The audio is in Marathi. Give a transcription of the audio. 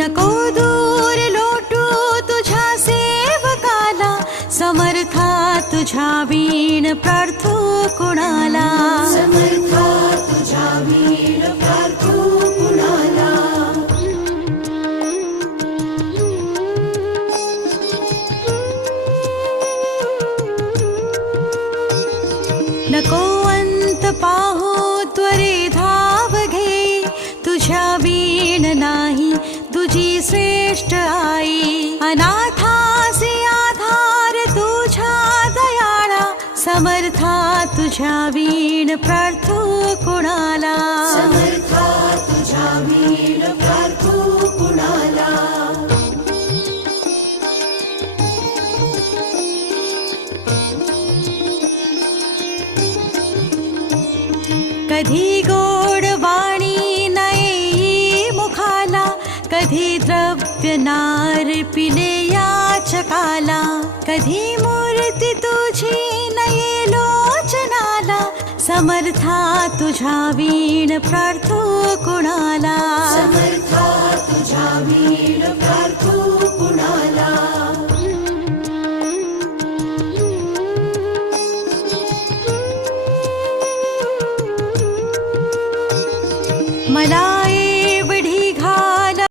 नको दूर लोटू तुझ्या सेवकाला, समर्था तुझ्या वीण प्रार्थू कुणाला, समर्था तुझ्या वीण प्रार्थू कुणाला. नको अंत पाहू त्वरे धाव घे, तुझ्या वीण नाही तुझी श्रेष्ठ आई. अनाथासी आधार तुझ्या दयाळा, समर्था तुझ्या वीण प्रार्थू कुणाला, समर्था तुझ्या वीण प्रार्थू कुणाला. कधी गोड वाणी नये मुखाला, कधी द्रव्य नार पिले याचकाला, कधी मूर्ती तुझी नये लोचनाला, समर्था तुझ्या वीण प्रार्थू कुणाला, समर्था तुझ्या वीण प्रार्थू कुणाला. मला